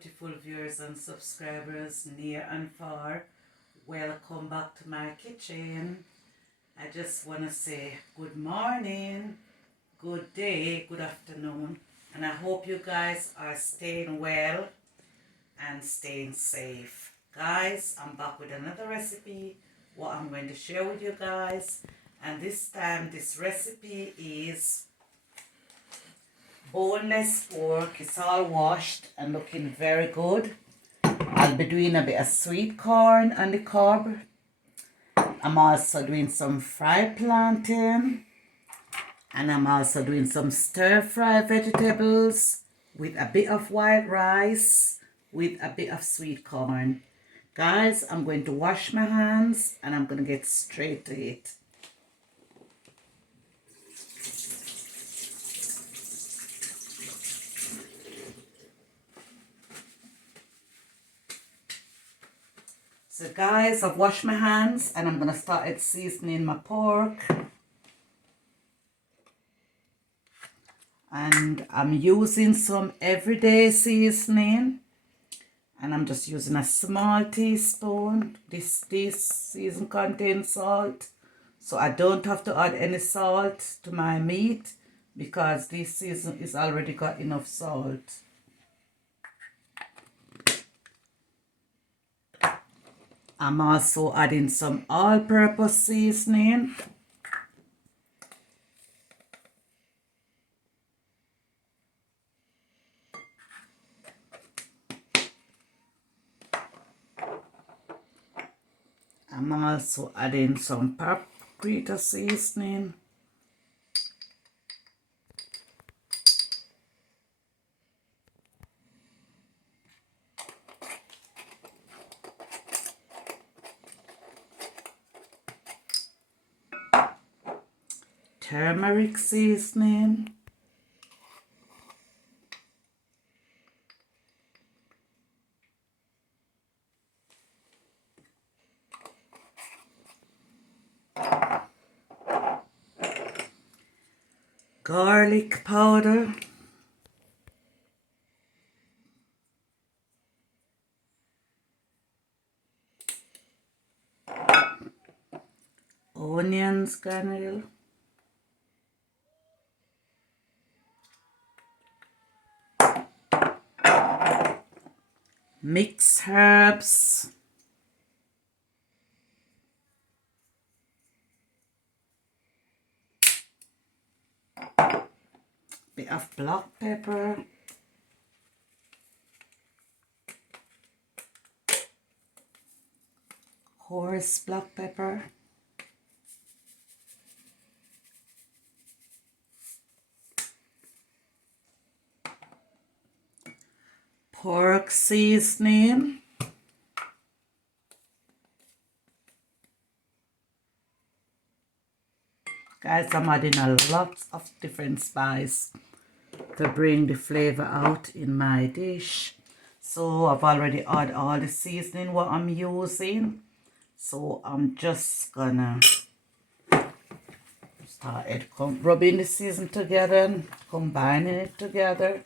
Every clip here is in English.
Beautiful viewers and subscribers near and far, welcome back to my kitchen. I just want to say good morning, good day, good afternoon, and I hope you guys are staying well and staying safe. Guys, I'm back with another recipe what I'm going to share with you guys, and this time this recipe is boneless pork. It's all washed and looking very good. I'll be doing a bit of sweet corn on the cob. I'm also doing some fried plantain, and I'm also doing some stir-fry vegetables with a bit of white rice with a bit of sweet corn. Guys, I'm going to wash my hands and I'm going to get straight to it. So guys, I've washed my hands and I'm going to start seasoning my pork. And I'm using some everyday seasoning. And I'm just using a small teaspoon. This season contains salt. So I don't have to add any salt to my meat because this season is already got enough salt. I'm also adding some all-purpose seasoning. I'm also adding some paprika seasoning. Turmeric seasoning. Garlic powder. Onions kernel. Mixed herbs. Bit of black pepper. Coarse black pepper. Pork seasoning. Guys, I'm adding a lot of different spice to bring the flavor out in my dish. So I've already added all the seasoning what I'm using. So I'm just gonna start rubbing the seasoning together and combining it together.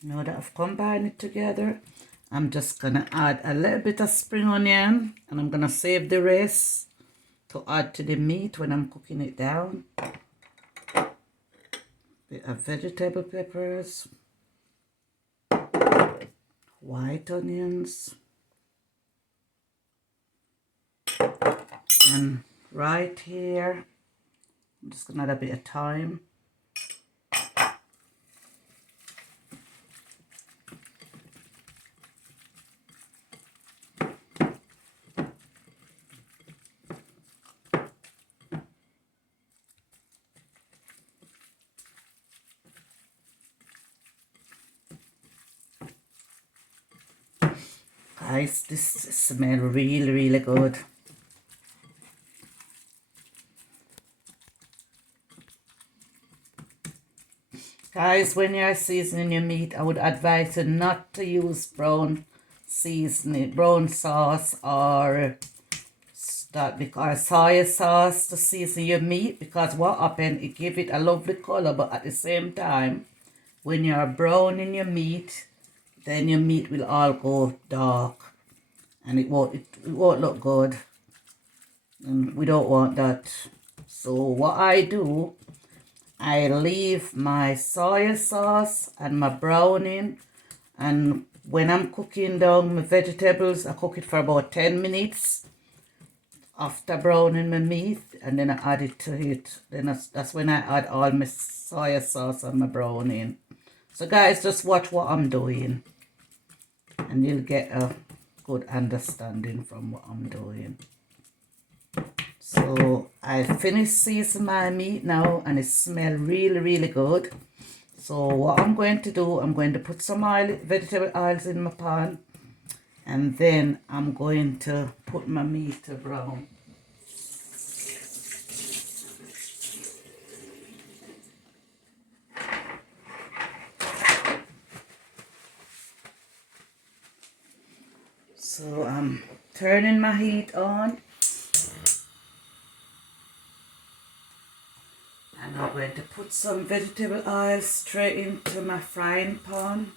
Now that I've combined it together, I'm just going to add a little bit of spring onion, and I'm going to save the rest to add to the meat when I'm cooking it down. Bit of vegetable peppers, white onions, and right here, I'm just going to add a bit of thyme. Guys, this smells really good. Guys, when you're seasoning your meat, I would advise you not to use brown seasoning, brown sauce or soy sauce to season your meat, because what happens, it give it a lovely color, but at the same time, when you're browning your meat, then your meat will all go dark and it won't look good, and we don't want that. So what I do, I leave my soy sauce and my browning, and when I'm cooking down my vegetables, I cook it for about 10 minutes after browning my meat, and then I add it to it. Then that's when I add all my soy sauce and my browning. So guys, just watch what I'm doing and you'll get a good understanding from what I'm doing. So I finished seasoning my meat now, and it smells really good. So what I'm going to do, I'm going to put some vegetable oils in my pan, and then I'm going to put my meat to brown. So I'm turning my heat on, and I'm going to put some vegetable oil straight into my frying pan.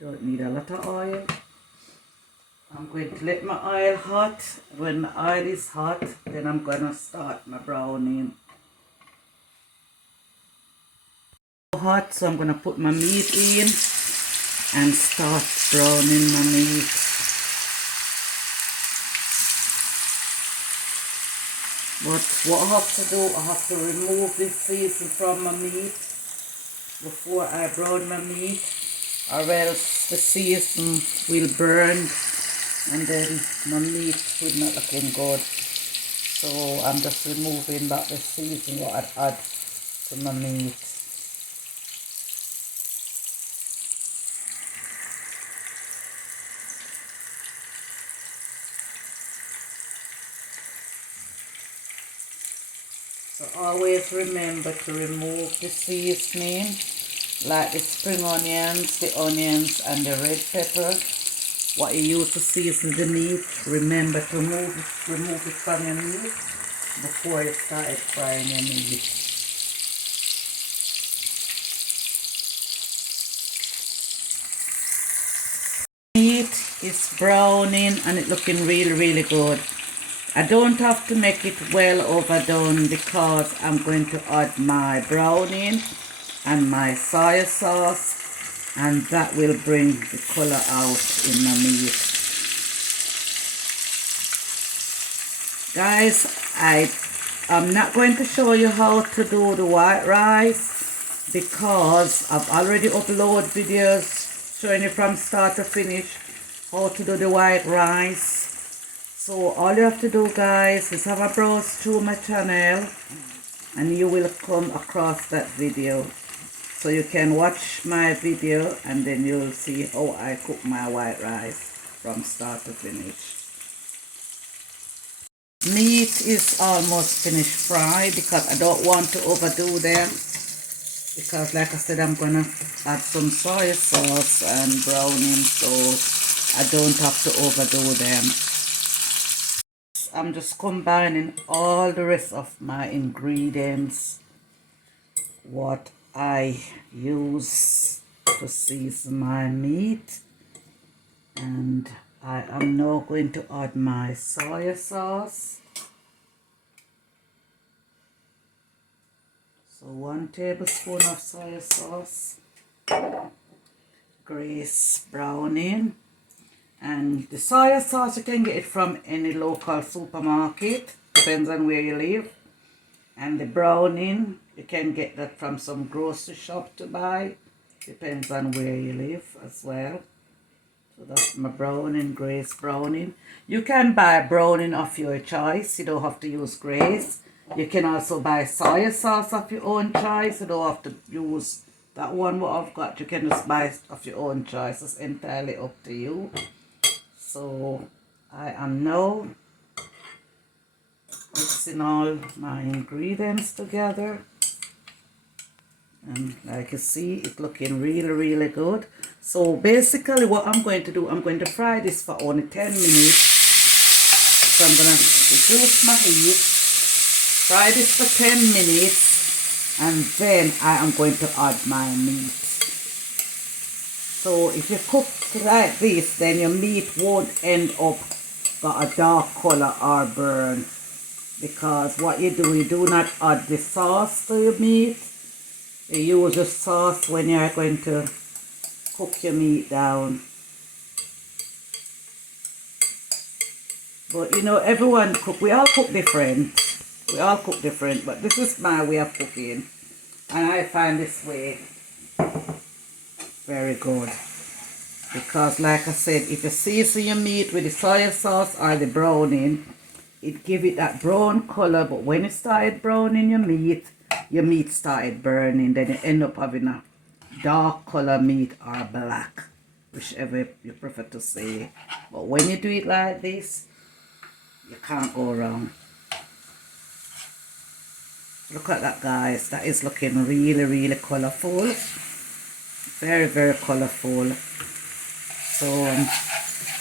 Don't need a lot of oil. I'm going to let my oil hot. When my oil is hot, then I'm going to start my browning. Hot, so I'm going to put my meat in and start browning my meat. But what I have to do, I have to remove this season from my meat before I brown my meat, or else the season will burn and then my meat will not looking good. So I'm just removing back the season what I'd add to my meat. So always remember to remove the seasoning, like the spring onions, the onions and the red pepper. What you use to season the meat, remember to remove it from your meat before you start frying your meat. Meat is browning and it's looking really good. I don't have to make it well overdone because I'm going to add my browning and my soy sauce, and that will bring the color out in my meat. Guys, I'm not going to show you how to do the white rice because I've already uploaded videos showing you from start to finish how to do the white rice. So all you have to do, guys, is have a browse through my channel and you will come across that video. So you can watch my video and then you'll see how I cook my white rice from start to finish. Meat is almost finished fried because I don't want to overdo them. Because like I said, I'm going to add some soy sauce and browning, so I don't have to overdo them. I'm just combining all the rest of my ingredients, what I use to season my meat, and I am now going to add my soy sauce. So 1 tablespoon of soy sauce, grace browning, and the soy sauce you can get it from any local supermarket, depends on where you live. And the browning, you can get that from some grocery shop to buy, depends on where you live as well. So that's my browning, grace browning. You can buy browning of your choice, you don't have to use grace. You can also buy soy sauce of your own choice, you don't have to use that one what I've got. You can just buy of your own choice, it's entirely up to you. So I am now mixing all my ingredients together. And like you see, it's looking really good. So basically what I'm going to do, I'm going to fry this for only 10 minutes. So I'm going to reduce my heat, fry this for 10 minutes, and then I am going to add my meat. So if you cook like this, then your meat won't end up got a dark color or burn. Because what you do not add the sauce to your meat. You use the sauce when you're going to cook your meat down. But you know, everyone cook, we all cook different. We all cook different, but this is my way of cooking. And I find this way very good. Because like I said, if you season your meat with the soy sauce or the browning, it give it that brown color. But when it started browning your meat started burning. Then you end up having a dark color meat or black, whichever you prefer to say. But when you do it like this, you can't go wrong. Look at that, guys. That is looking really colorful. Very colorful. So I'm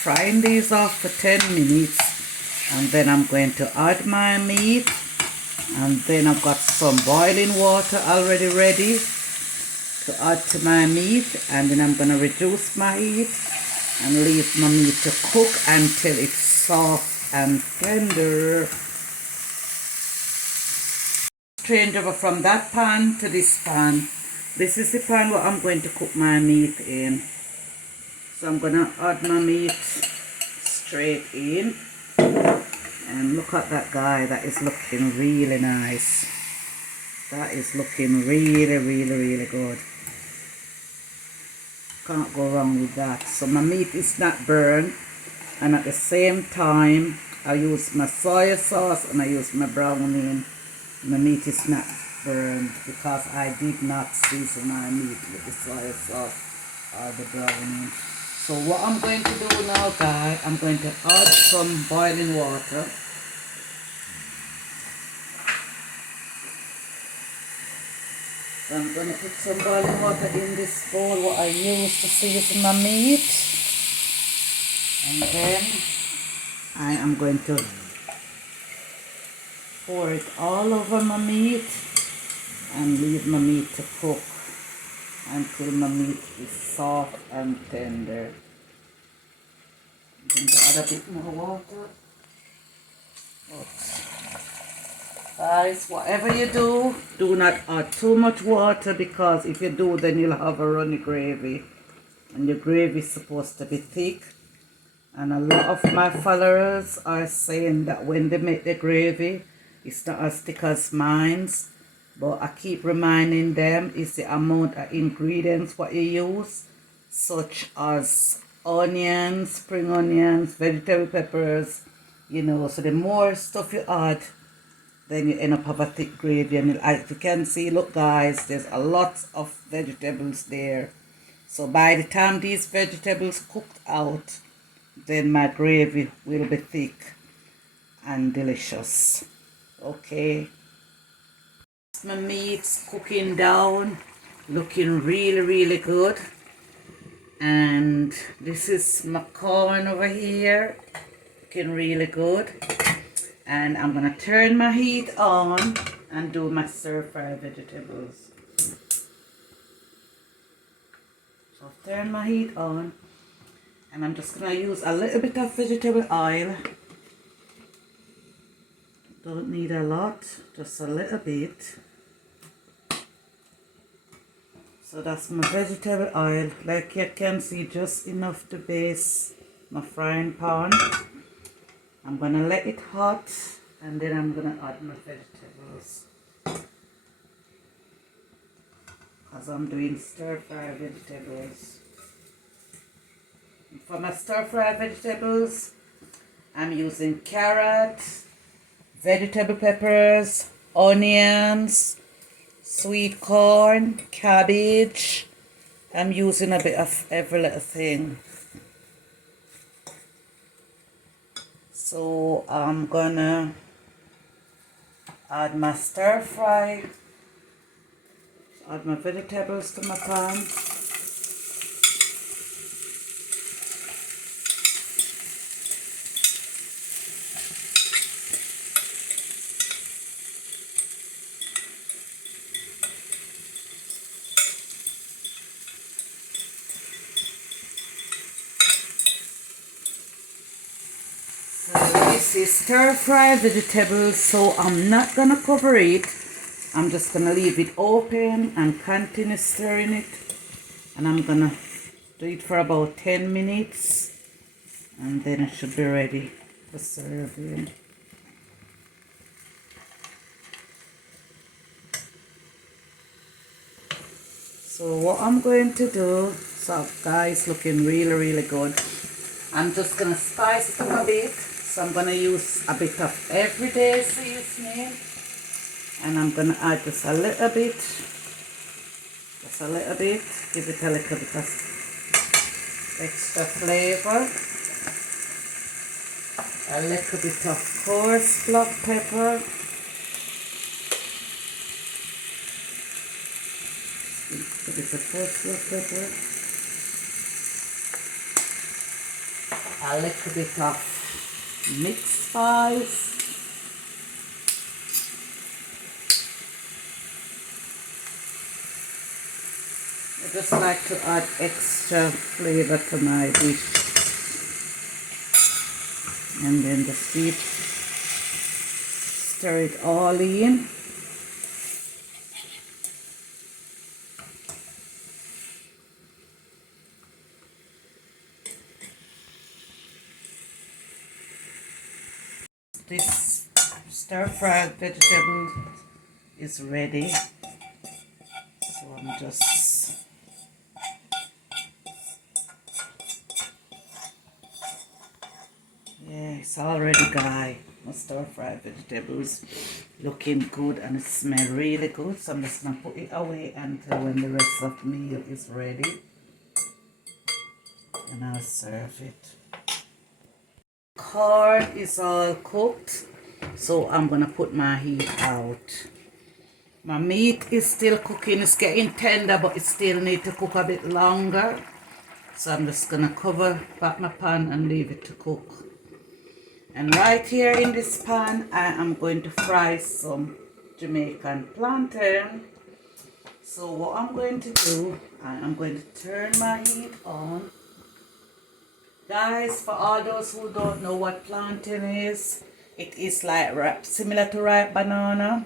frying these off for 10 minutes, and then I'm going to add my meat, and then I've got some boiling water already ready to add to my meat, and then I'm going to reduce my heat and leave my meat to cook until it's soft and tender. Change over from that pan to this pan. This is the pan where I'm going to cook my meat in. So I'm going to add my meat straight in. And look at that, guy. That is looking really nice. That is looking really good. Can't go wrong with that. So my meat is not burned. And at the same time, I use my soy sauce and I use my browning. My meat is not burned because I did not season my meat with the soy sauce or the browning. So what I'm going to do now, guys, I'm going to add some boiling water. So I'm going to put some boiling water in this bowl what I use to season my meat. And then I am going to pour it all over my meat and leave my meat to cook until my meat is soft and tender. I'm going to add a bit more water. Oops. Guys, whatever you do, do not add too much water, because if you do, then you'll have a runny gravy. And your gravy is supposed to be thick. And a lot of my followers are saying that when they make the gravy, it's not as thick as mine's. But I keep reminding them it's the amount of ingredients what you use, such as onions, spring onions, vegetable peppers, you know. So the more stuff you add, then you end up have a thick gravy. And if you can see, look guys, there's a lot of vegetables there. So by the time these vegetables cooked out, then my gravy will be thick and delicious. Okay. My meat's cooking down, looking really good. And this is my corn over here, looking really good. And I'm gonna turn my heat on and do my stir-fry vegetables. So I've turned my heat on, and I'm just gonna use a little bit of vegetable oil. Don't need a lot, just a little bit. So that's my vegetable oil. Like you can see, just enough to baste my frying pan. I'm gonna let it hot, and then I'm gonna add my vegetables. Because I'm doing stir-fry vegetables. For my stir-fry vegetables, I'm using carrot, vegetable peppers, onions, sweet corn, cabbage. I'm using a bit of every little thing. So I'm gonna add my stir fry Add my vegetables to my pan. This is stir-fried vegetables, so I'm not gonna cover it. I'm just gonna leave it open and continue stirring it, and I'm gonna do it for about 10 minutes, and then it should be ready for serving. So what I'm going to do, so guys, looking really good. I'm just gonna spice it up a bit. So I'm gonna use a bit of everyday seasoning, and I'm gonna add just a little bit, give it a little bit of extra flavor. A little bit of coarse black pepper. A bit of coarse black pepper. A little bit of mixed spice. I just like to add extra flavor to my dish. And then just keep stir it all in. This stir-fried vegetable is ready, so I'm just it's all ready, guys. My stir-fried vegetables looking good and it smells really good, so I'm just gonna put it away until when the rest of the meal is ready, and I'll serve it. Corn is all cooked, so I'm gonna put my heat out. My meat is still cooking. It's getting tender, but it still needs to cook a bit longer, so I'm just gonna cover back my pan and leave it to cook. And right here in this pan, I am going to fry some Jamaican plantain. So what I'm going to do, I am going to turn my heat on. Guys, for all those who don't know what plantain is, it is like similar to ripe banana,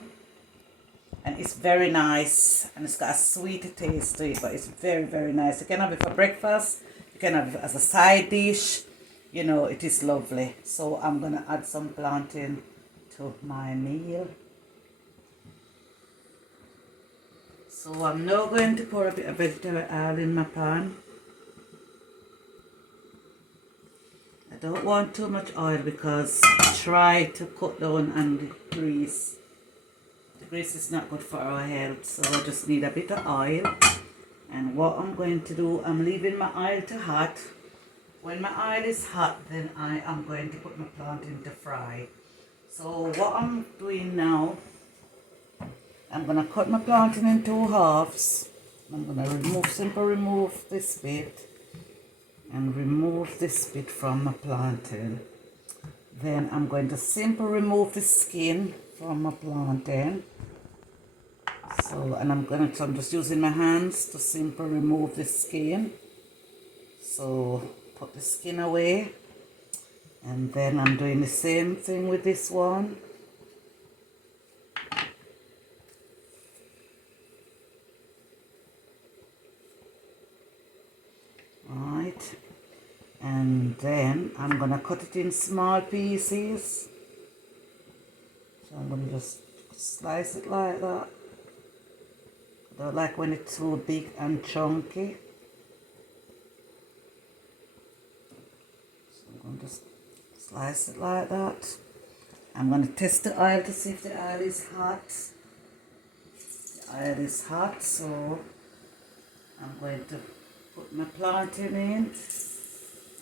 and it's very nice, and it's got a sweet taste to it, but it's very nice. You can have it for breakfast, you can have it as a side dish, you know, it is lovely. So I'm gonna add some plantain to my meal. So I'm now going to pour a bit of vegetable oil in my pan. I don't want too much oil because I try to cut down on the grease. The grease is not good for our health, so I just need a bit of oil. And what I'm going to do, I'm leaving my oil to hot. When my oil is hot, then I am going to put my plantain to fry. So what I'm doing now, I'm going to cut my plantain in 2 halves. I'm going to simply remove this bit. And remove this bit from my plantain. Then I'm going to simply remove the skin from my plantain. So, and I'm just using my hands to simply remove the skin. So, put the skin away. And then I'm doing the same thing with this one. Alright. And then I'm going to cut it in small pieces. So I'm going to just slice it like that. I don't like when it's too big and chunky. So I'm going to slice it like that. I'm going to test the oil to see if the oil is hot. The oil is hot, so I'm going to put my plantain in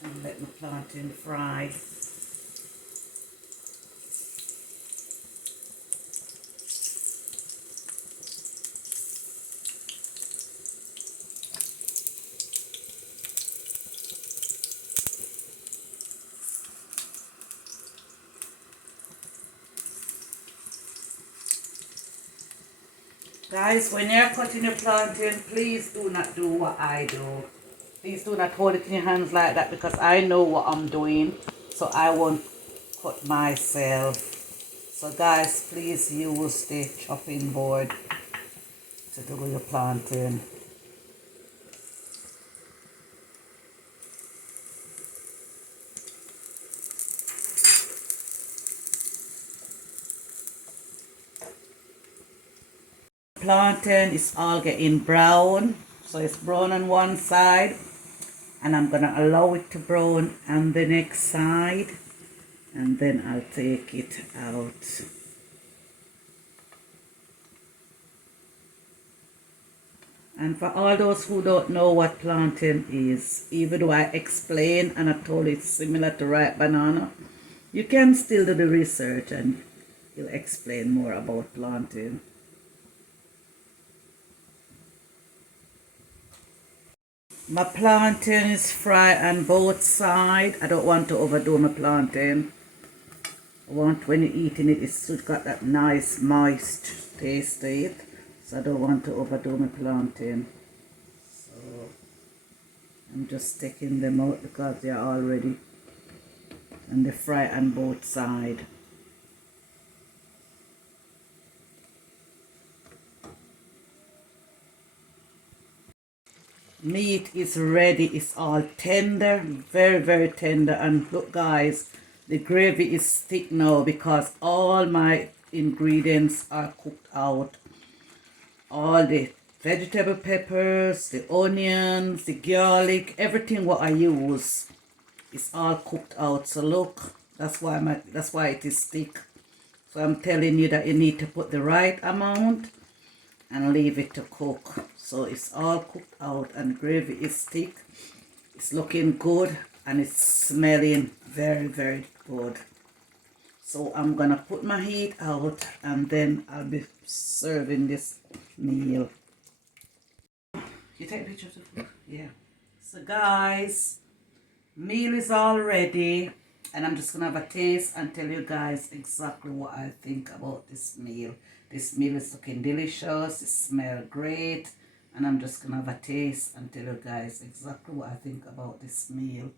and let my plantain fry. Guys, when you're cutting your plantain, please do not do what I do. Please do not hold it in your hands like that because I know what I'm doing. So I won't cut myself. So guys, please use the chopping board to do your plantain. Plantain is all getting brown, so it's brown on one side, and I'm gonna allow it to brown on the next side, and then I'll take it out. And for all those who don't know what plantain is, even though I explain and I told it's similar to ripe banana, you can still do the research and it'll explain more about plantain. My plantain is fried on both sides. I don't want to overdo my plantain. I want when you're eating it, it's got that nice moist taste to it. So I don't want to overdo my plantain. So I'm just taking them out because they're already and they fry on both sides. Meat is ready. It's all tender, very, very tender. And look guys, the gravy is thick now because all my ingredients are cooked out. All the vegetable peppers, the onions, the garlic, everything what I use is all cooked out. So look, that's why it is thick. So I'm telling you that you need to put the right amount and leave it to cook. So it's all cooked out and gravy is thick. It's looking good and it's smelling very, very good. So I'm gonna put my heat out and then I'll be serving this meal. You take a picture of the food? Yeah. So guys, meal is all ready and I'm just gonna have a taste and tell you guys exactly what I think about this meal. This meal is looking delicious, it smells great, and I'm just gonna have a taste and tell you guys exactly what I think about this meal.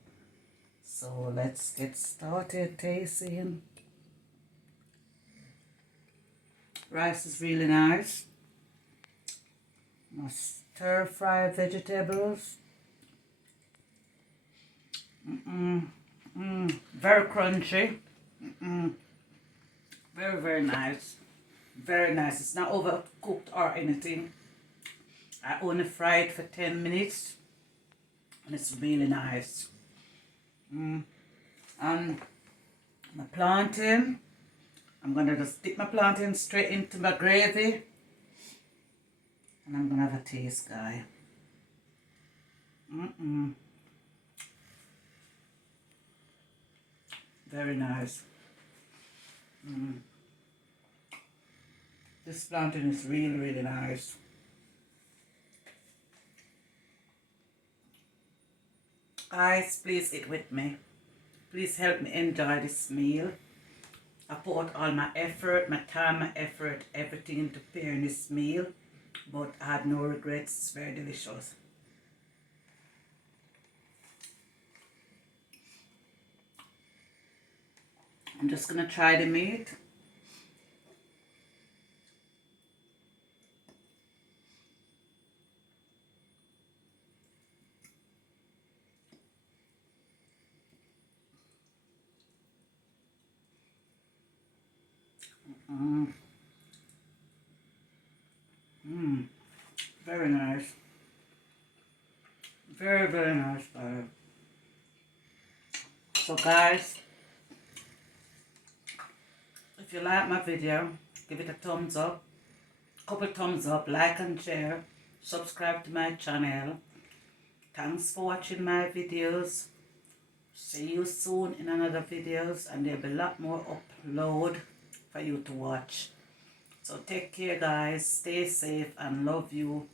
So let's get started tasting. Rice is really nice. My stir fry vegetables. Very crunchy. Very, very nice. Very nice. It's not overcooked or anything. I only fry it for 10 minutes and it's really nice. And my plantain, I'm gonna just dip my plantain straight into my gravy and I'm gonna have a taste, guy. Very nice. This plantain is really, really nice. Guys, please eat with me. Please help me enjoy this meal. I put all my effort, my time, my effort, everything into preparing this meal. But I had no regrets. It's very delicious. I'm just going to try the meat. Very nice. Very, very nice. So guys, if you like my video, give it a thumbs up. Couple thumbs up, like and share. Subscribe to my channel. Thanks for watching my videos. See you soon in another videos and there'll be a lot more upload for you to watch. So take care guys, stay safe and love you.